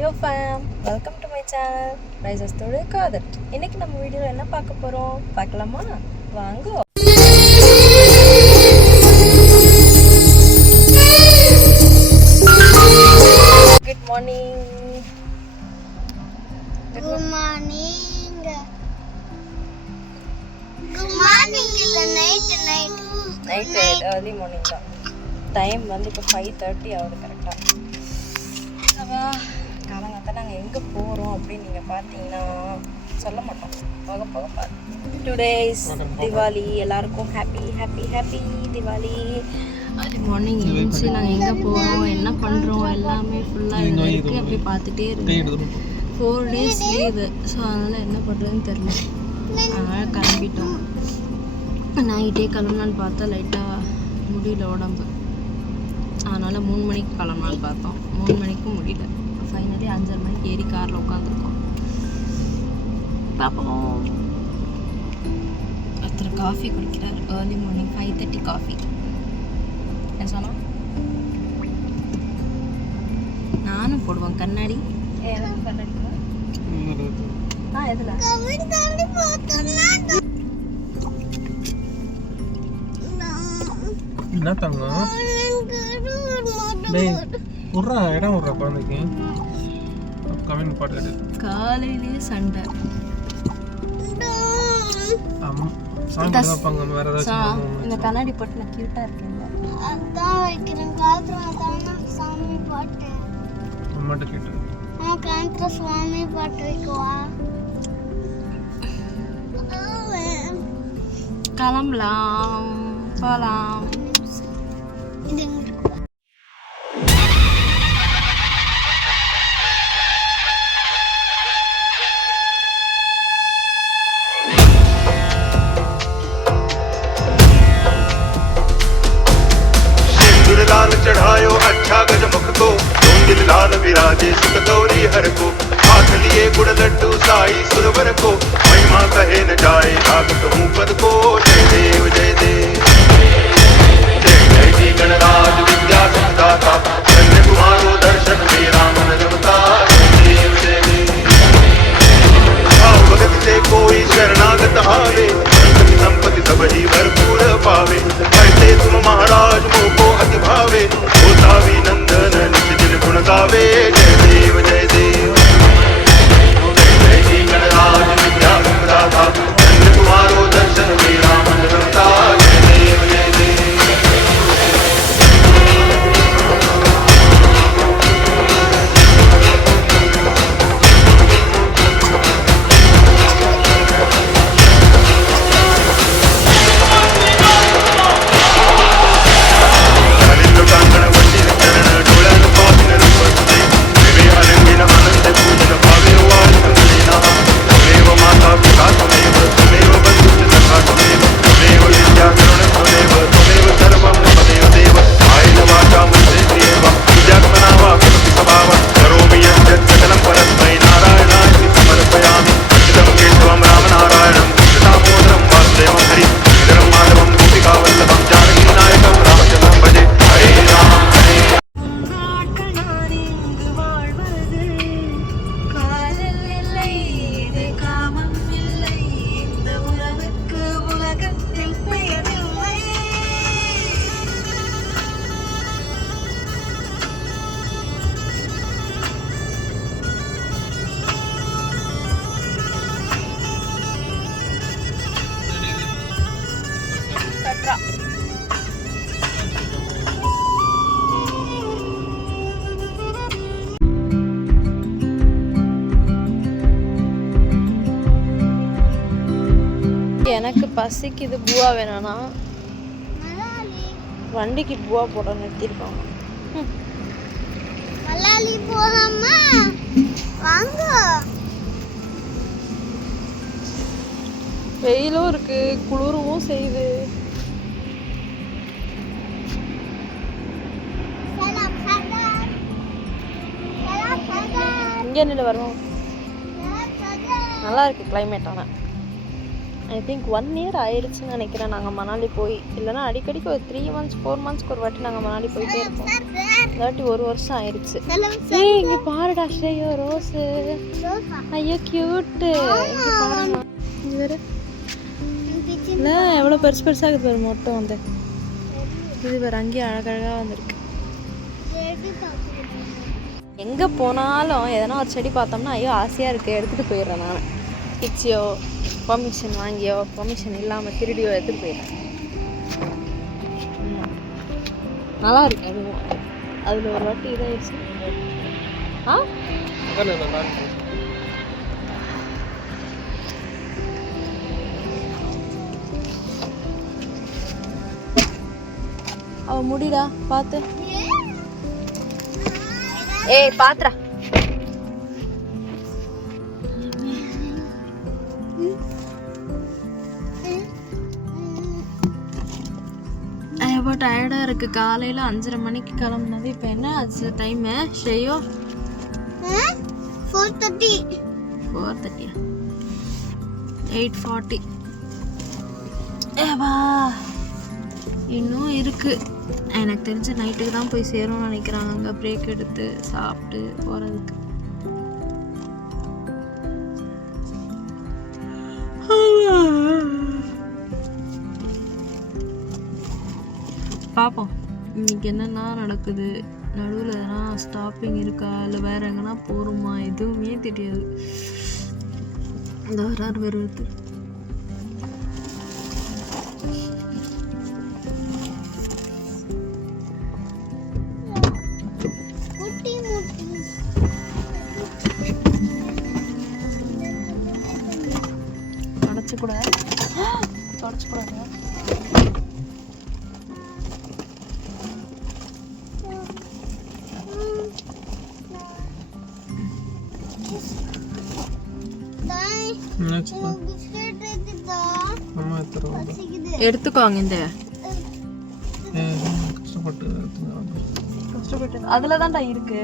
Yo fam, welcome to my channel ரைசஸ் தோடு காதல். இன்னைக்கு நம்ம வீடியோவில் என்ன பார்க்க போகிறோம் பார்க்கலாமா? வாங்க. Good morning. Good morning. Good morning இல்ல நைட் ஏர்லி மார்னிங் தான். டைம் வந்து இப்போ 5:30 ஆகுது கரெக்டாக. காலங்காத்தான் நாங்கள் எங்கே போகிறோம் அப்படின்னு நீங்கள் பார்த்தீங்கன்னா சொல்ல மாட்டோம், போக போக பார்த்து. 2 days திவாலி. எல்லாருக்கும் ஹாப்பி ஹாப்பி ஹாப்பி திவாலி. அது மார்னிங் எழுந்துச்சு நாங்கள் எங்கே போகிறோம் என்ன பண்ணுறோம் எல்லாமே ஃபுல்லாக இதில் இருக்குது. அப்படி பார்த்துட்டே இருந்தோம். 4 days லீவு. ஸோ அதனால் என்ன பண்ணுறதுன்னு தெரில. அதனால் கிளம்பிட்டோம். நைட்டே கிளம்பலான்னு பார்த்தா லைட்டாக முடியல உடம்பு. அதனால் 3 மணிக்கு கிளம்பலான்னு பார்த்தோம். 3 மணிக்கும் முடியல. ஃபைனலி 5:30 மணிக்கு ஏறி காரில் உட்காந்துருக்கோம். பார்ப்போம். ஒருத்தர் காஃபி குடிக்கிறார். Early morning 5:30 coffee. என்ன சொன்னா நானும் போடுவேன் கண்ணாடி. கண்ணாடி எதுல என்ன தங்கம்? உர்றா இடம் உர்றா குழந்தைக்கு. கமெண்ட் பாட்டு காலையிலேயே சண்டை. இந்த கண்ணாடி போட்டு நான் கியூட்டா இருக்கேன். அதான் வைக்கிறேன். காலத்துல சாமி பாட்டு அம்மாட்ட கேட்டு காலத்துல சுவாமி பாட்டு வைக்கவா? கிளம்பலாம் போகலாம். இது चढ़ायो अच्छा गज मुख को तुम लाल विराजे सुख गौरी हर को हाथ लिए गुड़ लड्डू साई सुरवर को महिमा कहे न जाए लागत हूँ पद को जय देव जय देव जय जय जी गणराज विद्या दाता धन्य तुम्हारो दर्शन मेरा मन रमता जय देव जय देव भाव भगत से कोई शरणागत आवे संपत्ति सब ही भरपूर पावे ऐसे तुम महाराज मोह को अति भावे होता भी नंदन निज दिल गुण गावे जय देव जय देव जय जय जी गणराज विद्या दाता धन्य तुम्हारो दर्शन मेरा मन रमता जय देव जय देव எனக்கு பசிக்குது. பூவா வேணானா வண்டிக்கு பூவா போட நிறுத்திருக்காங்க. மலாலி போலாமா? வாங்க. வெயிலும் இருக்கு, குளிரவும் செய்யுது. இங்கே நின்று வருவோம். நல்லா இருக்கு கிளைமேட். ஆனால் ஐ திங்க் 1 year ஆயிடுச்சுன்னு நினைக்கிறேன் நாங்கள் மணாலி போய். இல்லைன்னா அடிக்கடிக்கு ஒரு 3 months 4 monthsக்கு ஒரு வாட்டி நாங்கள் மணாலி போயிட்டே இருப்போம். இந்த வாட்டி 1 வருஷம் ஆயிடுச்சு. ஏய் இங்கே பாருடா ஸ்ரேயோ ரோஸு. ஐயோ க்யூட்டு. இங்கே பாருங்க இது வேறு இல்லை எவ்வளோ பெருசு பெருசாக இருக்குது பாரு மொத்தம் வந்து. இது வேறு அங்கேயே அழகழகாக வந்திருக்கு. எங்கே போனாலும் எதனா ஒரு செடி பார்த்தோம்னா ஐயோ ஆசையாக இருக்குது எடுத்துகிட்டு போயிடுறேன் நான். பிச்சியோ பர்மிஷன் வாங்கியோ பர்மிஷன் இல்லாமல் திருடியோ எடுத்துகிட்டு போயிடுறேன். நல்லா இருக்கு அதுவும். அதில் ஒரு வாட்டி இதாகிடுச்சு. ஆ அவ முடிடா பார்த்து. ஏய் பாத்ரா ரொம்ப டயர்டாக இருக்குது. காலையில் 5:30 மணிக்கு கிளம்புனது. இப்போ என்ன ஆச்சு டைமு ஷேயோ? 4:30. 4:30 8:40. ஏவா இன்னும் இருக்குது. எனக்கு தெரிஞ்ச நைட்டுக்கு தான் போய் சேரும்னு நினைக்கிறாங்க. அங்கே பிரேக் எடுத்து சாப்பிட்டு போகிறதுக்கு. பார்ப்போம் இன்னைக்கு என்னென்னா நடக்குது. நடுவில் எதனா ஸ்டாப்பிங் இருக்கா இல்லை வேறு எங்கன்னா போகிறோமா எதுவுமே தெரியாது. இந்த வராரு வருது. தொடச்சக்கூடாது தொடச்சக்கூடாது. எடுத்துக்கோங்க. இந்த கஷ்டப்பட்டு அதில் தான்டா இருக்கு.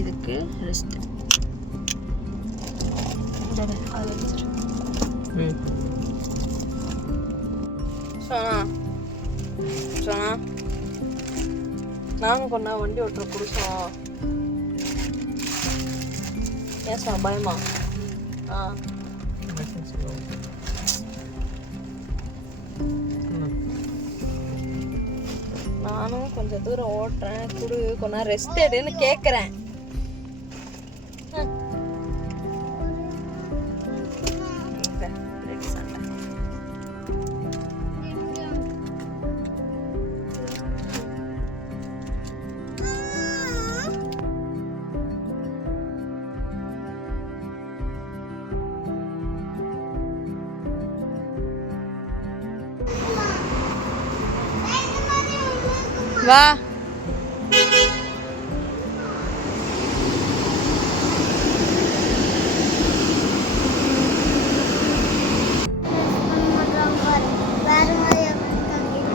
இதுக்கு ரெஸ்ட் அதை வச்சுட்டு சோனா சோனா நாங்கள் கொண்டா வண்டி ஓட்டுற புருஷம். ஏன் சொன்னா பயமா? ஆ நானும் கொஞ்சம் தூரம் ஓட்டுறேன். குடு கொஞ்ச ரெஸ்ட் எடுன்னு கேட்குறேன். வா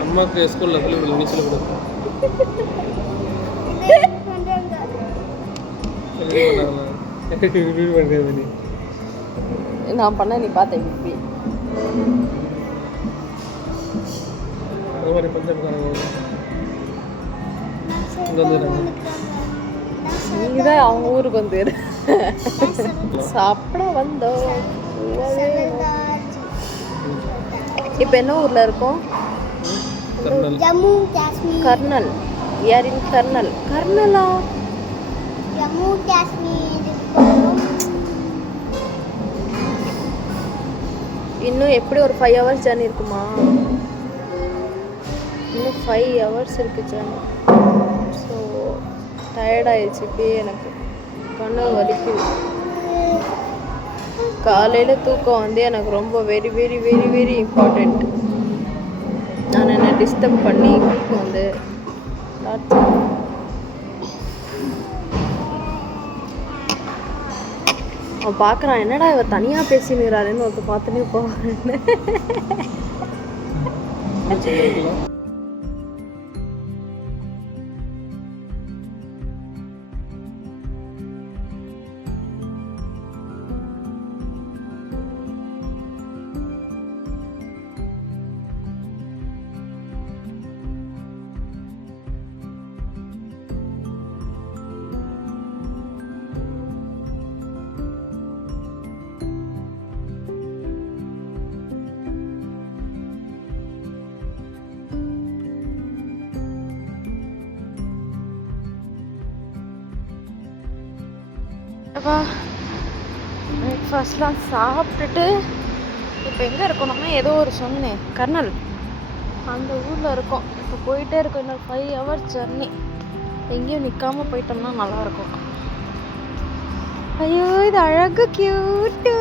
அம்மாக்கு ஸ்கூலில் சொல்லி நீச்சல் கொடுக்கும். நான் பண்ண நீ பார்த்தேன் இப்படி அது மாதிரி பஞ்சாப்காரங்க நீங்க தான் அவங்க ஊருக்கு வந்து சாப்பிட வந்தோம். இப்போ என்ன ஊர்ல இருக்கோம்? ஜம்மு காஷ்மீர். கர்னல். யார் இன் கர்னல்? கர்னலா? ஜம்மு காஷ்மீர். இன்னும் எப்படி ஒரு 5 hours ஜர்னி இருக்குமா? இன்னும் 5 hours இருக்கு ஜர்னி. ஸோ டயர்டாயிடுச்சு. இப்பயே எனக்கு கண்ணு வலிக்குது. காலையில் தூக்கம் வந்து எனக்கு ரொம்ப very very very very important. நான் என்னை டிஸ்டர்ப் பண்ணி தூக்கம் வந்து அவன் பார்க்குறான், என்னடா இவ தனியாக பேசினுறாருன்னு ஒருத்தர் பார்த்துனே போவான்னு. பிரேக்ஃபாஸ்ட்லாம் சாப்பிட்டுட்டு இப்போ எங்கே இருக்கணும்னா ஏதோ ஒரு சொன்னேன் கர்னல் அந்த ஊரில் இருக்கோம். இப்போ போயிட்டே இருக்கோம். இன்னொரு 5 hours ஜர்னி. எங்கேயும் நிற்காம போயிட்டோம்னா நல்லாயிருக்கும். ஐயோ இது அழகு கியூட்டு.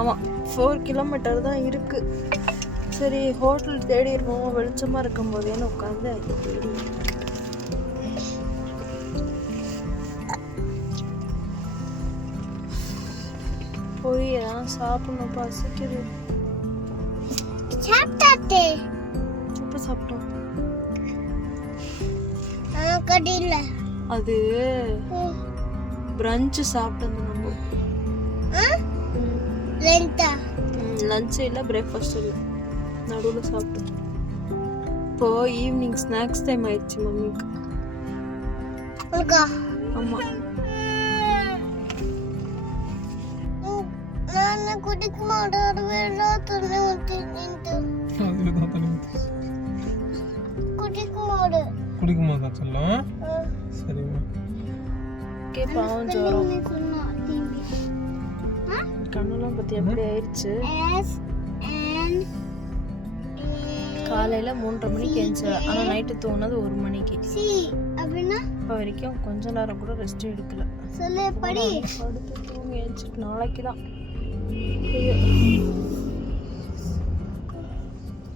ஆமாம் 4 kilometer தான் இருக்குது. சரி ஹோட்டல் தேடிடுவோம் வெளிச்சமாக இருக்கும் போதேன்னு உட்காந்து அது தேடி போய் எதாவது சாப்பிடணும், பசிக்குது. சாப்பிட்டாட்டே எப்போ சாப்பிட்டோம்? கடையில் அது பிரஞ்சு சாப்பிட்டது நம்ம. லஞ்ச் இல்லை, பிரேக்ஃபாஸ்ட் இல்லை, நடுவில் சாப்பிட்டோம். இப்போ ஈவினிங் ஸ்நாக்ஸ் டைம் ஆயிடுச்சு மம்மிக்கு. ஆமாம் நான் குடிக்க மாட்டேன். குடிக்க மாட்டா சொல்லும். சரிம்மா. ஓகே பாவம் ஜோரம். கண்ணெல்லாம் பற்றி எப்படி ஆயிடுச்சு. காலையில் 3:30 மணிக்கு எழுந்துச்சு, ஆனால் நைட்டு தூங்கினது 1 மணிக்கு. சி அப்படின்னா இப்போ வரைக்கும் கொஞ்ச நேரம் கூட ரெஸ்ட் எடுக்கல. சொல்லு படி. படுத்து தூங்கி எழுந்துட்டு நாளைக்கு தான்.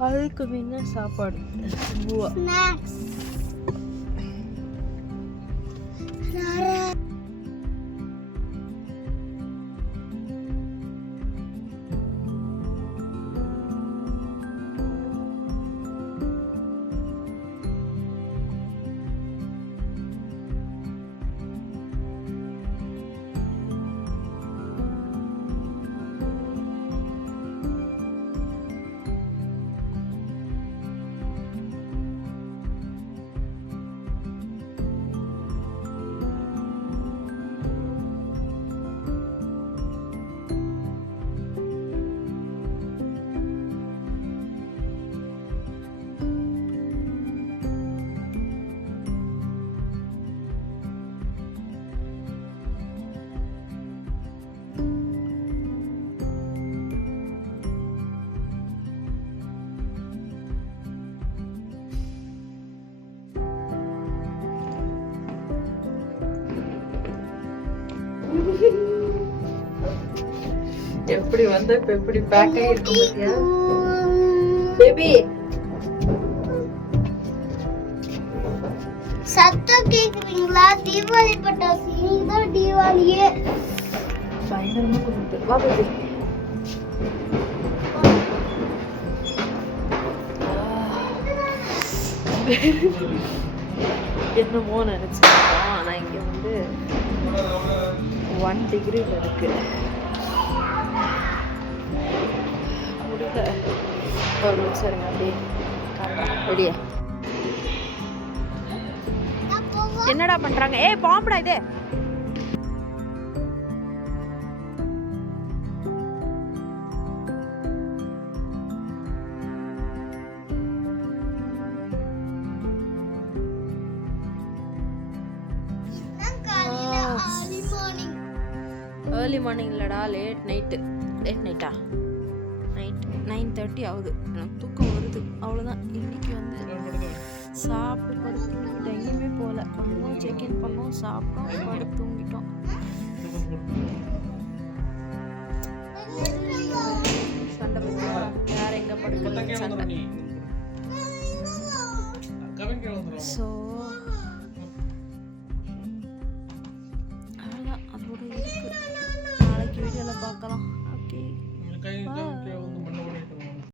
அதுக்கு முன்ன சாப்பாடு ஸ்நாக்ஸ். எப்படி வந்து இப்ப எப்படி பேக் ஆகிருக்கு பாத்தியா பேபி? சத்தம் கேக்குறீங்களா? தீபாவளி பட்டாசு. இதுதான் தீபாவளியே. பயங்கரமா கொடுத்து வா பேபி. என்னமோ நினைச்சிருக்கோம், ஆனா இங்க வந்து 1 டிகிரில இருக்கு. முடியல. ஒரு நிமிஷம் இருங்க, அப்படியே வெளியே என்னடா பண்றாங்க? ஏய் பாம்புடா இது. ஏர்லி மார்னிங் இல்லடா, லேட் நைட்டு. லேட் நைட்டா? நைட் 9:30 ஆகுது. எனக்கு தூக்கம் வருது, அவ்வளோதான். இன்னைக்கு வந்து சாப்பிட்டு படுத்து தூங்கிட்டோம். எங்கேயுமே போகல. வந்தோம், செக்இன் பண்ணோம், சாப்பிட்டோம், படுத்து தூங்கிட்டோம். சண்டை பற்றி யார் எங்கே படுக்கிறது சண்டை. ஸோ